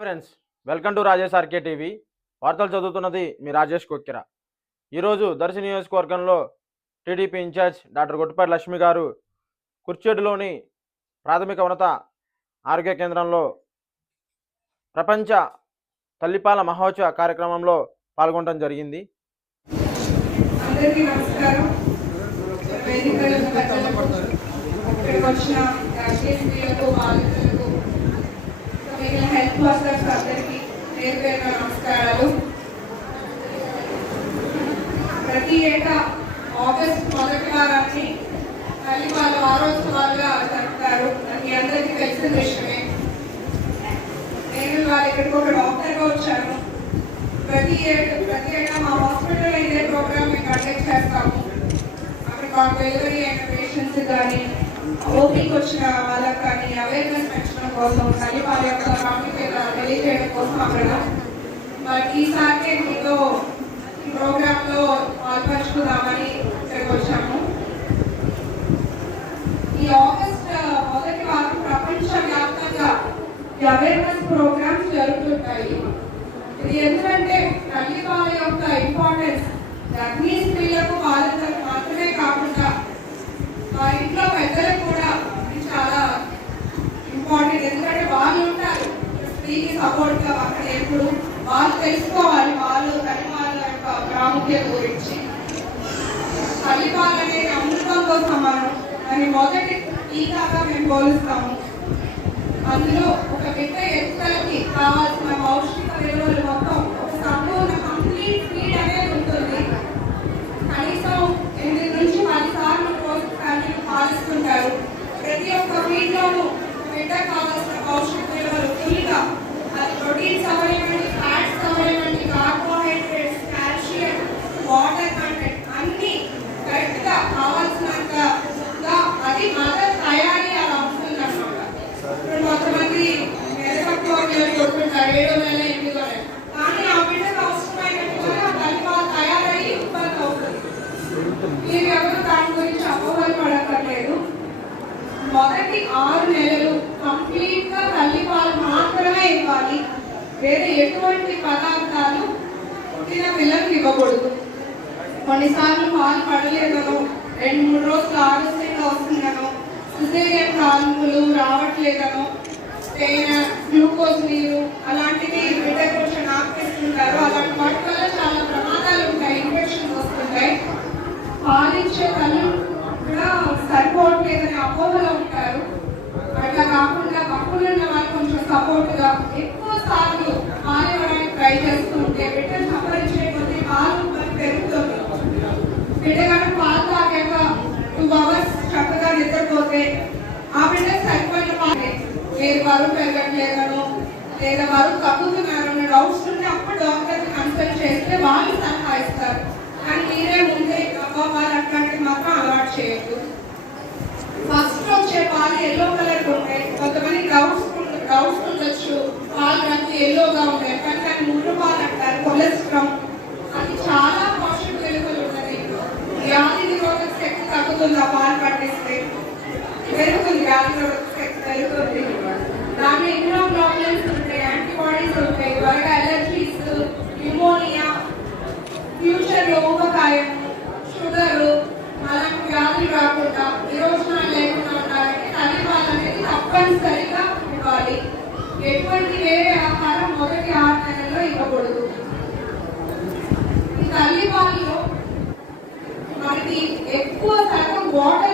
Friends, welcome to Rajesh RK TV. వార్తలు చదువుతున్నది మీ రాజేష్ కొక్కిర. ఈరోజు దర్శి నియోజకవర్గంలో TDP in charge doctor Gottipati Lakshmi garu కుర్చేడులోని ప్రాథమిక ఉన్నత ఆరోగ్య కేంద్రంలో ప్రపంచ తల్లిపాల మహోత్సవ కార్యక్రమంలో పాల్గొనడం జరిగింది. అందరికీ నమస్కారం. హెల్త్ వర్కర్స్ అందరికీ పేరు పేరున నమస్కారాలు. ప్రతి ఏటా ఆగస్టు మొదటి వారాన్ని తల్లిపాల వారోత్సవాలుగా జరుపుతారు. మీ అందరికీ తెలిసిన విషయమే. నేను వాళ్ళ ఇక్కడికి ఒక డాక్టర్గా వచ్చాను. ప్రతి ఏటా మా హాస్పిటల్లో ఇదే ప్రోగ్రామ్ మేము కండక్ట్ చేస్తాము. అక్కడ మాకు డెలివరీ అయిన పేషెంట్స్ కానీ ఓపీకి వచ్చిన వాళ్ళకి కానీ అవేర్నెస్ పెంచడం కోసం తల్లిపాల యొక్క ప్రాముఖ్యత తెలియజేయడం కోసం అక్కడ మరి ఈసారి మీతో ఈ ప్రోగ్రాంలో పాల్పంచుకుందామని ఇక్కడికి వచ్చాము. ఈ ఆగస్ట్ మొదటి వారం ప్రపంచవ్యాప్తంగా ఈ అవేర్నెస్ ప్రోగ్రామ్స్ జరుగుతుంటాయి. ఇది ఎందుకంటే తల్లిపాల యొక్క ఇంపార్టెన్స్ గర్భిణీ స్త్రీలకు బాలింతలకు మాత్రమే కాకుండా మా ఇంట్లో పెద్దలకు కూడా చాలా ఇంపార్టెంట్. ఎందుకంటే వాళ్ళు ఉంటారు స్త్రీకి సపోర్ట్గా అక్కడ ఎప్పుడు వాళ్ళు తెలుసుకోవాలి వాళ్ళు తల్లిపాల యొక్క ప్రాముఖ్యత గురించి. తల్లిపాల అనేది అమృతంతో సమానం అని మొదటి టీకాగా మేము పోలుస్తాము. అందులో ఒక బిడ్డ ఎత్తులకి కావాల్సిన పౌష్టిక విలువలు మొత్తం ఒక సంపూర్ణ కంప్లీట్ ఫీడ్ అనేది ఉంటుంది. కనీసం 8 నుంచి 10 సార్లు పోషకాన్ని పాలిస్తుంటారు. ప్రతి ఒక్క ఫీడ్లోనూ బిడ్డ కావాల్సిన పౌష్టిక విలువలు ఫుల్గా అది ప్రోటీన్స్ అవైనటువంటి ఫ్యాట్స్ అవైనటువంటి కార్బోహైడ్రేట్స్ కాల్షియం వాటర్ కంటెంట్ అన్ని కరెక్ట్గా కావాల్సినంతగా అది మదర్ తయారీ అలా ఉంటుంది అన్నమాట. ఇప్పుడు కొంతమంది కొట్టుకుంటారు 7 నెలల 8 నెలలు, కానీ ఆ బిడ్డకు అవసరమైనట్టుగా ఆ తల్లిపాల తయారయ్యి ఉత్పత్తి అవుతుంది. మీరు ఎవరు దాని గురించి అపోహలు పడక్కర్లేదు. మొదటి 6 నెలలు కంప్లీట్ గా తల్లిపాలు మాత్రమే ఇవ్వాలి. వేరే ఎటువంటి పదార్థాలు పుట్టిన పిల్లలకు ఇవ్వకూడదు. కొన్నిసార్లు పాలు పడలేదనో 2-3 రోజులు ఆలస్యంగా వస్తుందనో సిజేరియన్ కాన్పులు రావట్లేదనో గ్లూకోజ్ నీరు అలాంటివి బిడ్డ కొంచెం ఆపేస్తుంటారు. అలాంటి వాటి వల్ల చాలా ప్రమాదాలు ఉంటాయి, ఇన్ఫెక్షన్స్ వస్తుంటాయి. పాలించే తల్లి కూడా సరిపోవట్లేదని అపోహలో ఉంటారు. అట్లా కాకుండా పక్కనున్న వాళ్ళు కొంచెం సపోర్ట్గా ఎక్కువ సార్లు పాలు ఇవ్వడానికి ట్రై చేస్తుంటే బిడ్డ సంపరించే కొద్ది పాలు పెరుగుతుంది. బిడ్డ కనుక పాలు తాగాక 2 hours చక్కగా నిద్రపోతే ఆ బిడ్డకు సరిపోయిన పాలే. మీరు బరువు పెరగట్లేదనో లేదా బరువు తగ్గుతున్నారన్న డౌట్స్ ఉంటే అప్పుడు డాక్టర్ని కన్సల్ట్ చేస్తే వాళ్ళు సలహా ఇస్తారు. కానీ మీరే ముందే వాళ్ళు అట్లాంటివి మాత్రం అలవాటు చేయొద్దు. ఫస్ట్ వచ్చే పాలు ఎల్లో కలర్ ఉంటాయి. కొంతమంది డౌట్స్ ఉండొచ్చు, పాలు రంగు ఎల్లోగా ఉంటాయి కానీ ముర్రు పాలు అంటారు. కొలెస్ట్రాల్ అది చాలా పోషక విలువలు ఉన్నది. వ్యాధి నిరోధక శక్తి తగ్గుతుంది. ఆ పాలు పట్టిస్తే పెరుగుతుంది, వ్యాధి నిరోధక శక్తి పెరుగుతుంది. దాంట్లో ఎన్నో ప్రాబ్లమ్స్ ఉంటాయి, యాంటీబాడీస్ ఉంటాయి, త్వరగా అలర్జీస్, న్యూమోనియా, ఫ్యూచర్లో ఊబకాయం, షుగర్ అలాంటి వ్యాధులు రాకుండా విరోచనాలు లేకుండా ఉండాలంటే తల్లిపాలు అనేది తప్పనిసరిగా ఇవ్వాలి. ఎటువంటి వేరే ఆహారం మొదటి 6 నెలల్లో ఇవ్వకూడదు. ఈ తల్లిపాలలో మనకి ఎక్కువ శాతం వాటర్